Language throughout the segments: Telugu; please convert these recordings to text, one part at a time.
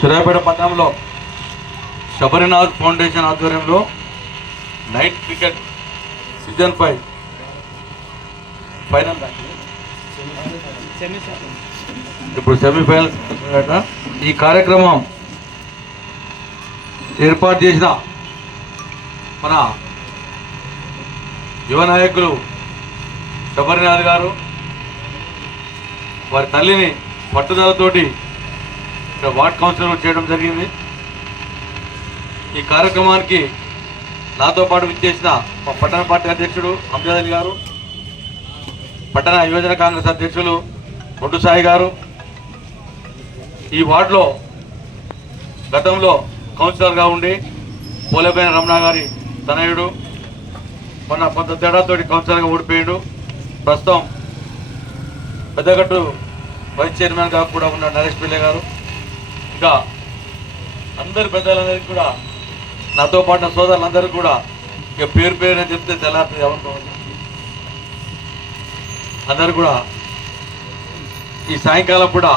సూర్యాపేట పట్టణంలో శబరినాథ్ ఫౌండేషన్ ఆధ్వర్యంలో నైట్ క్రికెట్ సీజన్ 5 ఫైనల్ ఇప్పుడు సెమీఫైనల్ ఈ కార్యక్రమం ఏర్పాటు చేసిన మన యువ నాయకులు శబరినాథ్ గారు వారి తల్లిని పట్టుదలతోటి ఇక్కడ వార్డ్ కౌన్సిలర్ చేయడం జరిగింది. ఈ కార్యక్రమానికి నాతో పాటు విచ్చేసిన మా పట్టణ పార్టీ అధ్యక్షుడు అంజద్ అలీ గారు, పట్టణ యువజన కాంగ్రెస్ అధ్యక్షులు బొడ్డు సాయి గారు, ఈ వార్డులో గతంలో కౌన్సిలర్గా ఉండి పోలేపైన రమణ గారి తనయుడు, మొన్న కొంత తేడాతో కౌన్సిలర్గా ఓడిపోయాడు. ప్రస్తుతం పెద్దగట్టు వైస్ చైర్మన్గా కూడా ఉన్న నరేష్ పిల్లే గారు, ఇంకా అందరి పెద్దలందరికీ కూడా నాతో పాటు నా సోదరులందరికీ కూడా ఇక పేరు పేరు అని చెప్తే తెల్లారుతుంది ఎవరితో అందరు కూడా ఈ సాయంకాలం కూడా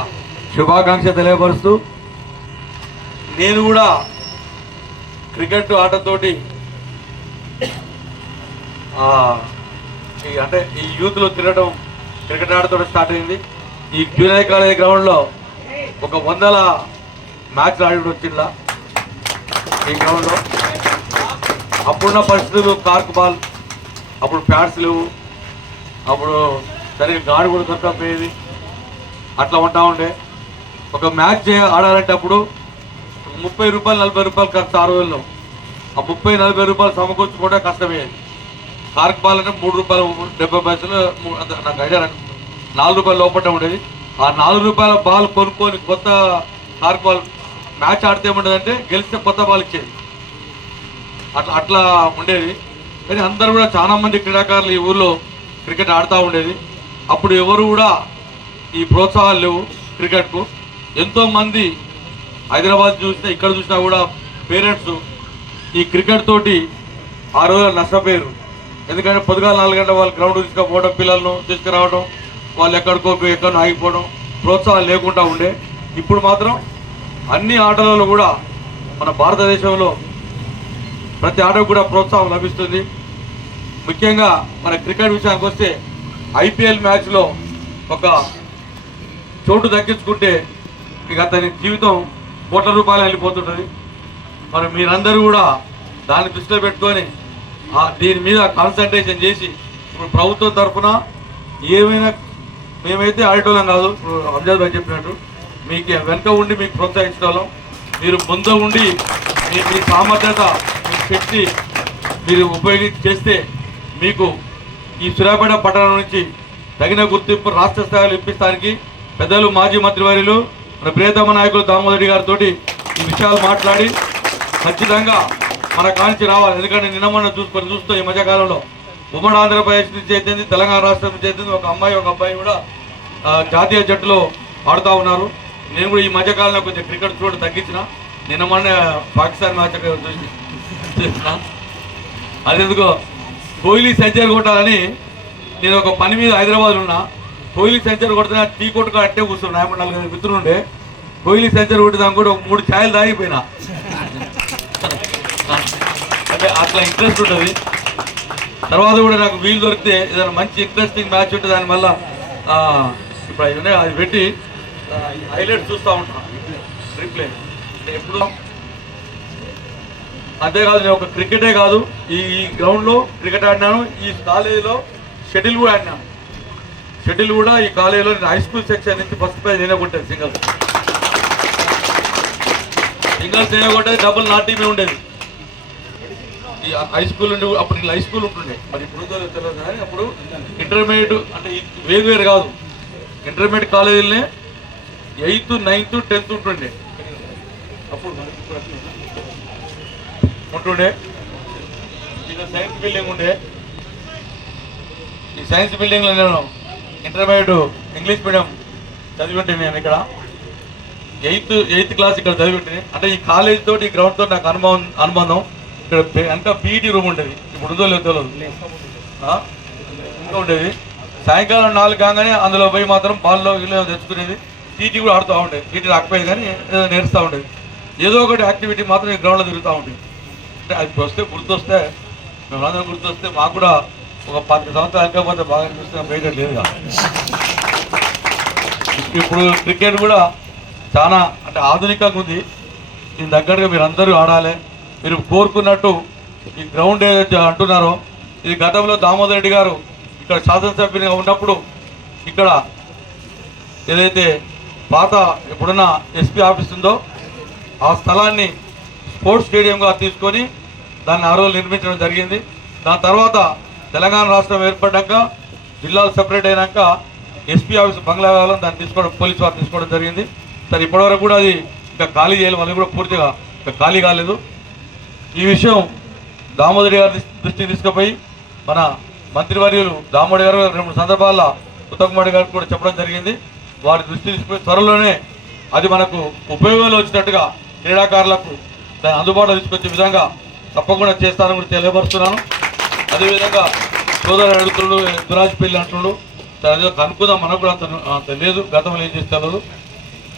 శుభాకాంక్ష తెలియపరుస్తూ, నేను కూడా క్రికెట్ ఆటతోటి అంటే ఈ యూత్లో తిరగడం క్రికెట్ ఆటతో స్టార్ట్ అయింది. ఈ జూనియర్ కాలేజ్ గ్రౌండ్లో ఒక 100 మ్యాచ్లు ఆడి వచ్చిందా ఈ గ్రౌండ్లో. అప్పుడున్న పరిస్థితులు కార్క్ బాల్, అప్పుడు ప్యాడ్స్ లేవు, అప్పుడు సరిగ్గా గాడి కూడా దొరకకపోయేది, అట్లా ఉంటా ఉండే. ఒక మ్యాచ్ ఆడాలంటే అప్పుడు 30 రూపాయలు 40 రూపాయలు ఖర్చు ఆ రోజుల్లో. ఆ 30-40 రూపాయలు సమకూర్చుకుంటే కష్టమయ్యేది. కార్క్ బాల్ అంటే 3 రూపాయలు 70 పైసలు, నాకు ఐడియా 4 రూపాయలు లోపల ఉండేది. ఆ 4 రూపాయల బాల్ కొనుక్కొని కొత్త కార్క్ బాల్ మ్యాచ్ ఆడితే ఏముండేదంటే గెలిస్తే కొత్త బాల్ ఇచ్చేది, అట్లా ఉండేది. కానీ అందరూ కూడా చాలామంది క్రీడాకారులు ఈ ఊళ్ళో క్రికెట్ ఆడుతూ ఉండేది. అప్పుడు ఎవరు కూడా ఈ ప్రోత్సాహాలు లేవు క్రికెట్కు. ఎంతోమంది హైదరాబాద్ చూసినా ఇక్కడ చూసినా కూడా పేరెంట్స్ ఈ క్రికెట్ తోటి ఆ రోజు నష్టపోయారు. ఎందుకంటే పొద్దుగాల 4 గంటల వాళ్ళు గ్రౌండ్ తీసుకుపోవడం, పిల్లలను తీసుకురావడం, వాళ్ళు ఎక్కడికో ఆగిపోవడం, ప్రోత్సాహాలు లేకుండా ఉండే. ఇప్పుడు మాత్రం అన్ని ఆటలలో కూడా మన భారతదేశంలో ప్రతి ఆటకు కూడా ప్రోత్సాహం లభిస్తుంది. ముఖ్యంగా మన క్రికెట్ విషయానికి వస్తే ఐపీఎల్ మ్యాచ్లో ఒక చోటు దక్కించుకుంటే ఇక అతని జీవితం కోట్ల రూపాయలు వెళ్ళిపోతుంటుంది. మరి మీరందరూ కూడా దాన్ని దృష్టిలో పెట్టుకొని దీని మీద కాన్సన్ట్రేషన్ చేసి ఇప్పుడు ప్రభుత్వం తరఫున ఏమైనా మేమైతే ఆడేటోళ్ళం కాదు, ఇప్పుడు అంజద్ భాయ్ చెప్పినట్టు మీకు వెనక ఉండి మీకు ప్రోత్సహించడం, మీరు ముందు ఉండి మీ సామర్థ్యత మీ శక్తి మీరు ఉపయోగించి చేస్తే మీకు ఈ సూర్యాపేట పట్టణం నుంచి తగిన గుర్తింపు రాష్ట్ర స్థాయిలో ఇప్పించడానికి పెద్దలు మాజీ మంత్రివర్యులు మన ప్రియతమ నాయకులు దామోదర్ గారితో ఈ విషయాలు మాట్లాడి ఖచ్చితంగా మన కాంచి రావాలి. ఎందుకంటే నిన్న మొన్న చూస్తూ ఈ మధ్యకాలంలో ఉమ్మడి ఆంధ్రప్రదేశ్ నుంచి అయితేంది, తెలంగాణ రాష్ట్రం నుంచి అయితేంది, ఒక అమ్మాయి ఒక అబ్బాయి కూడా జాతీయ జట్టులో ఆడుతూ ఉన్నారు. నేను కూడా ఈ మధ్యకాలంలో కొంచెం క్రికెట్ చూడడం తగ్గించిన. నిన్న మొన్న పాకిస్తాన్ మ్యాచ్ చూసిన. అదెందుకో కోహ్లీ సెంచరీ కొట్టాలని నేను ఒక పని మీద హైదరాబాద్ ఉన్నా. కోహ్లీ సెంచరీ కొడుతున్నా టీ కొట్టుకు అట్టే కూర్చున్నా. 4 మిత్రులు ఉండే కోహ్లీ సెంచరీ కొట్టిదాం కూడా 3 ఛాయలు తాగిపోయినా. అంటే అట్లా ఇంట్రెస్ట్ ఉంటుంది. తర్వాత కూడా నాకు వీలు దొరికితే ఏదైనా మంచి ఇంట్రెస్టింగ్ మ్యాచ్ ఉంటే దానివల్ల ఇప్పుడు అవి అది పెట్టి హైలైట్ చూస్తూ ఉంటాను, రీప్లే. ఎప్పుడు అంతేకాదు, నేను ఒక క్రికెటే కాదు, ఈ గ్రౌండ్లో క్రికెట్ ఆడినాను, ఈ కాలేజీలో షటిల్ కూడా ఆడినాను. షటిల్ కూడా ఈ కాలేజీలో నేను హై స్కూల్ సెక్షన్ నుంచి ఫస్ట్ ప్రైజ్ నేనే కొట్టాను. సింగిల్స్ నేనే కొట్టేది, డబుల్ నా టీమే ఉండేది. ఈ హై స్కూల్ ఉండి అప్పుడు హై స్కూల్ ఉంటుండే, మరి ఇప్పుడు తెలియదు కానీ అప్పుడు ఇంటర్మీడియట్ అంటే వేరు వేరు కాదు, ఇంటర్మీడియట్ కాలేజీలనే 8th, 9th, 10th ఉంటుండే. అప్పుడు ఉంటుండే ఇది సైన్స్ బిల్డింగ్ ఉండే. ఈ సైన్స్ బిల్డింగ్లో నేను ఇంటర్మీడియట్ ఇంగ్లీష్ మీడియం చదివింటే నేను ఇక్కడ 8th క్లాస్ ఇక్కడ చదివింటే. అంటే ఈ కాలేజ్ తోటి ఈ గ్రౌండ్ తోటి నాకు అనుబంధం. ఇక్కడ ఇంకా పీఈటీ రూమ్ ఉండేది, ఇప్పుడు ఉందో లేదో తెలియదు, ఇంకా ఉండేది. సాయంకాలం 4 కాగానే అందులో పోయి మాత్రం బాల్లో ఇల్లు తెచ్చుకునేది. టీటీ కూడా ఆడుతూ ఉండేది, టీటీ రాకపోయేది కానీ ఏదో నేర్స్తూ ఉండేది. ఏదో ఒకటి యాక్టివిటీ మాత్రం ఈ గ్రౌండ్లో తిరుగుతూ ఉండేది. అంటే అది గుర్తొస్తే మేమందరం గుర్తొస్తే మాకు కూడా ఒక 10 సంవత్సరాలు కాకపోతే బాగా అనిపిస్తే బయట లేదుగా. ఇప్పుడు క్రికెట్ కూడా చాలా అంటే ఆధునికంగా ఉంది. దీని దగ్గరగా మీరు అందరూ ఆడాలి. మీరు కోరుకున్నట్టు ఈ గ్రౌండ్ ఏదైతే అంటున్నారో, ఇది గతంలో దామోదర్ రెడ్డి గారు ఇక్కడ శాసనసభ్యునిగా ఉన్నప్పుడు ఇక్కడ ఏదైతే పాత ఇప్పుడున్న ఎస్పీ ఆఫీస్ ఉందో ఆ స్థలాన్ని స్పోర్ట్స్ స్టేడియంగా తీసుకొని దాన్ని ఆ రోజు నిర్మించడం జరిగింది. దాని తర్వాత తెలంగాణ రాష్ట్రం ఏర్పడ్డాక జిల్లాలు సపరేట్ అయినాక ఎస్పీ ఆఫీస్ బంగ్లా కావాలని దాన్ని తీసుకోవడం, పోలీసు వారు తీసుకోవడం జరిగింది. సరే ఇప్పటివరకు కూడా అది ఇంకా ఖాళీ చేయాలి, మళ్ళీ కూడా పూర్తిగా ఇంకా ఖాళీ కాలేదు. ఈ విషయం దామోదరి గారి దృష్టికి తీసుకుపోయి మన మంత్రివర్యులు దామోదరి గారు 2 సందర్భాల్లో ఉత్తమ్ కుమార్ గారికి కూడా చెప్పడం జరిగింది. వారి దృష్టి తీసుకుపోయి త్వరలోనే అది మనకు ఉపయోగంలో వచ్చినట్టుగా క్రీడాకారులకు దాన్ని అందుబాటులో తీసుకొచ్చే విధంగా తప్పకుండా చేస్తానని కూడా తెలియపరుస్తున్నాను. అదేవిధంగా సోదరు అడుగుతుడు దురాజ్ పెళ్లి అంటున్నాడు, అదే కనుక్కుందాం, మనకు కూడా అంత లేదు, గతంలో ఏం చేస్తే తెలియదు.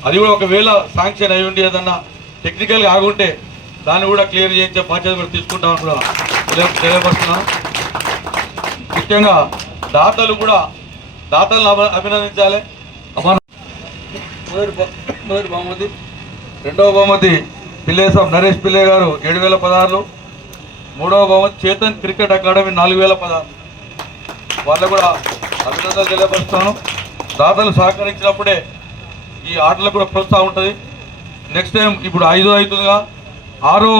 అది కూడా ఒకవేళ శాంక్షన్ అయి ఉండి ఏదన్నా టెక్నికల్గా ఆగుంటే దాన్ని కూడా క్లియర్ చేయించే బాధ్యత కూడా తీసుకుంటామని కూడా తెలియపరుస్తున్నాను. ముఖ్యంగా దాతలను అభినందించాలి. మొదటి బహుమతి, రెండవ బహుమతి పిల్లేసం నరేష్ పిల్లే గారు 7,016, మూడవ బహుమతి చేతన్ క్రికెట్ అకాడమీ 4,016. వాళ్ళు కూడా అభినందనలు తెలియపరుస్తాను. దాతలు సహకరించినప్పుడే ఈ ఆటలకు కూడా ప్రోత్సాహం ఉంటుంది. నెక్స్ట్ టైం ఇప్పుడు 5వ అవుతుందిగా, 6వ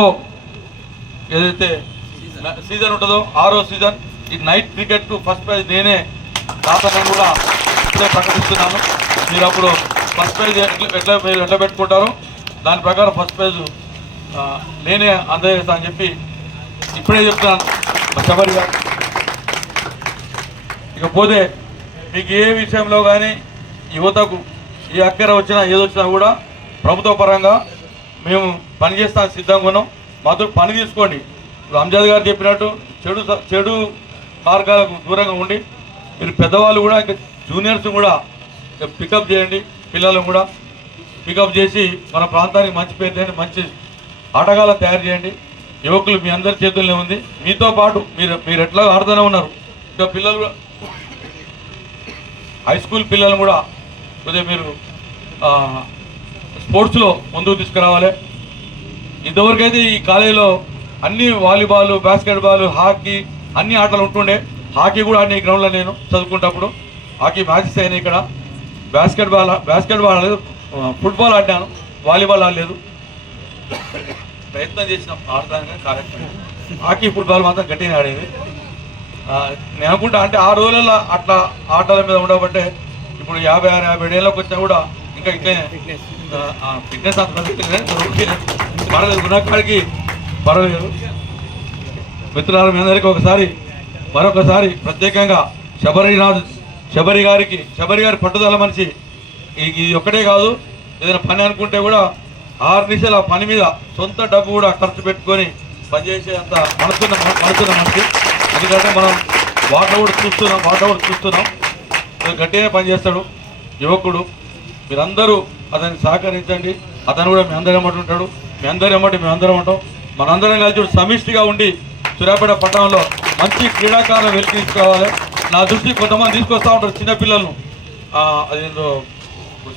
ఏదైతే సీజన్ ఉంటుందో 6వ సీజన్ ఈ నైట్ క్రికెట్ ఫస్ట్ ప్రైజ్ నేనే దాతలను కూడా ఇప్పుడే ప్రకటిస్తున్నాను. మీరు అప్పుడు ఫస్ట్ ప్రైజ్ ఎట్లా పెట్టుకుంటారో దాని ప్రకారం ఫస్ట్ ప్రైజ్ నేనే అందజేస్తా అని చెప్పి ఇప్పుడే చెప్తున్నాను శబరి గారు. ఇకపోతే మీకు ఏ విషయంలో కానీ యువతకు ఏ అక్కర వచ్చినా ఏదొచ్చినా కూడా ప్రభుత్వ పరంగా మేము పనిచేస్తాం సిద్ధంగా ఉన్నాం. మాతో పని తీసుకోండి. ఇప్పుడు అంజాద్ గారు చెప్పినట్టు చెడు మార్గాలకు దూరంగా ఉండి మీరు పెద్దవాళ్ళు కూడా ఇంకా జూనియర్స్ కూడా పికప్ చేయండి. పిల్లలను కూడా పికప్ చేసి మన ప్రాంతానికి మంచి పేరు చేయండి, మంచి ఆటగాళ్ళని తయారు చేయండి. యువకులు మీ అందరి చేతుల్లో ఉంది. మీతో పాటు మీరు ఎట్లా ఆడుతూనే ఉన్నారు. ఇంకా పిల్లలు కూడా హై స్కూల్ పిల్లలను కూడా కొద్దిగా మీరు స్పోర్ట్స్లో ముందుకు తీసుకురావాలి. ఇంతవరకైతే ఈ కాలేజీలో అన్ని వాలీబాల్, బాస్కెట్బాల్, హాకీ అన్ని ఆటలు ఉంటుండే. హాకీ కూడా ఆడిన ఈ గ్రౌండ్లో నేను చదువుకుంటప్పుడు హాకీ మ్యాచెస్ అయినాయి. ఇక్కడ బాస్కెట్బాల్ ఆడలేదు, ఫుట్బాల్ ఆడినాను, వాలీబాల్ ఆడలేదు. ప్రయత్నం చేసినాం ఆడటానికి కాలేజ్. హాకీ ఫుట్బాల్ మాత్రం గట్టిగా ఆడేది. నేను అనుకుంటా అంటే ఆ రోజులలో అట్లా ఆటల మీద ఉండబట్టే ఇప్పుడు 56-57 ఏళ్ళకి వచ్చినా కూడా ఇంకా ఇట్లనే ఫిట్నెస్ అంత పర్వాలేదు, గుణకాడికి పర్వాలేదు. మిత్రులారా మీ అందరికీ మరొకసారి ప్రత్యేకంగా శబరి గారి పట్టుదల మనిషి. ఇది ఒక్కటే కాదు, ఏదైనా పని అనుకుంటే కూడా 6 నిమిషాలు ఆ పని మీద సొంత డబ్బు కూడా ఖర్చు పెట్టుకొని పనిచేసే అంత మనసున్న మనిషి. ఎందుకంటే మనం వాటర్ కూడా చూస్తున్నాం గట్టిగా పనిచేస్తాడు యువకుడు. మీరందరూ అతన్ని సహకరించండి. అతను కూడా మీ అందరం ఎమ్మటి ఉంటాడు, మీ అందరం ఉంటాం. మనందరం కలిసి సమిష్టిగా ఉండి సూర్యాపేట పట్టణంలో మంచి క్రీడాకారులు వెలికి తీసుకోవాలి. నా దృష్టికి కొంతమంది తీసుకొస్తూ ఉంటారు చిన్నపిల్లలను, అదేందో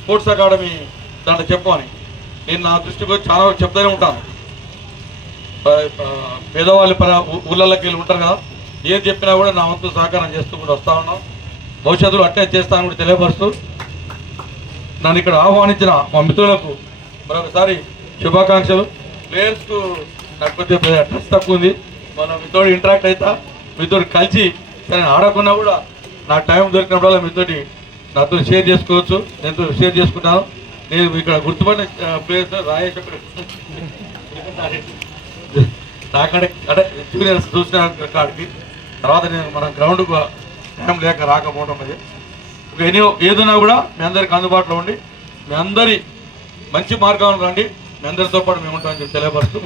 స్పోర్ట్స్ అకాడమీ దాంట్లో చెప్పమని. నేను నా దృష్టికి వచ్చి చాలా చెప్తూనే ఉంటాను. పేదవాళ్ళ ఊళ్ళకి వెళ్ళి ఉంటారు కదా, ఏది చెప్పినా కూడా నా వంతు సహకారం చేస్తూ కూడా వస్తూ ఉన్నాం. భవిష్యత్తులో అట్టే చేస్తానని కూడా తెలియపరుస్తూ నన్ను ఇక్కడ ఆహ్వానించిన మా మిత్రులకు మరొకసారి శుభాకాంక్షలు. ప్లేయర్స్కు నాకు కొద్దిగా టచ్ తక్కువ ఉంది, మనం మీతో ఇంటరాక్ట్ అవుతా, మీతో కలిసి సరే ఆడకున్నా కూడా నా టైం దొరికినప్పుడల్లా మీతోటి నాతో షేర్ చేసుకోవచ్చు. నేను షేర్ చేసుకుంటాను. నేను ఇక్కడ గుర్తుపడిన ప్లేస్ రాయేష్ నాకంటే అంటే చూసిన కాడికి తర్వాత నేను మన గ్రౌండ్కు టైం లేక రాకపోవడం అది ఏదైనా కూడా మీ అందరికి అందుబాటులో ఉండి మీ అందరి మంచి మార్గంలో రండి. మీ అందరితో పాటు మేము ఉంటామని చెప్పి తెలియపరుస్తూ